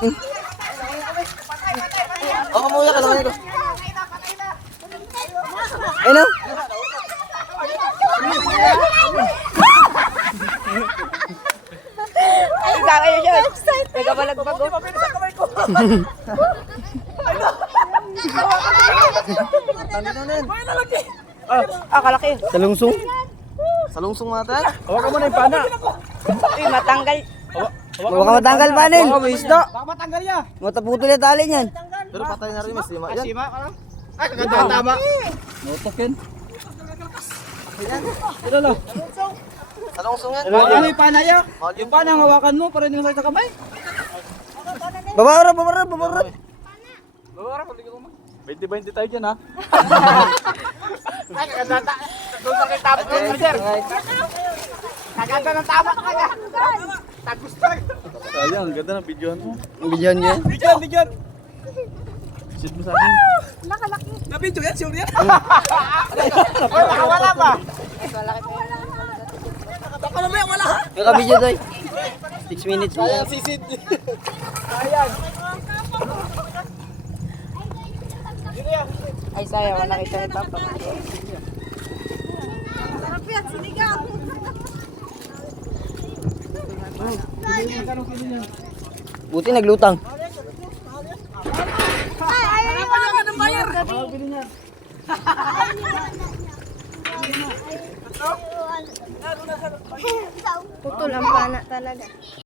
Oo, kamuya ka lang ito. Ano? Ay, kakayo dyan. Nagkabalagbago. Kalaki. Salungsong. Salungsong mga tal. Hawakan mo na yung pana. Uy, matanggal. Huwag ka matanggal panin. Baka may isda. Baka matanggal niya. Mataputol yung tali niyan. Pero patay na rin mas lima yan. Sima ka lang. Ay, kaganda tama. Notok yan. Ito lang. Salungsong yan. Hawakan mo yung pana niya. Yung pana ang hawakan mo para hindi masakit sa kamay. Babara, babara, babara. Babara, pag ko man. 20-20 tayo dyan ha. Ay, kaganda. Doon sa kayo tapos ng sir. Kaganda ng tama ka nga. Tagos talaga. Sayang, ang ganda ng videohan mo. Ang bidyan niya. Videohan. Shoot mo sa akin. Nakalaki. Na-video yan, sure yan. Nakawala pa. Baka mamaya wala. Yung kabidyo doy. 6 minutes mo. Sayang sisid. Sayang. Ay, sayang. Wala kita ni Papa. Sarap yan, sinigang. Buti naglutang. Ay, ayaw niyo wala ka ng bayar. Putol ang pana talaga.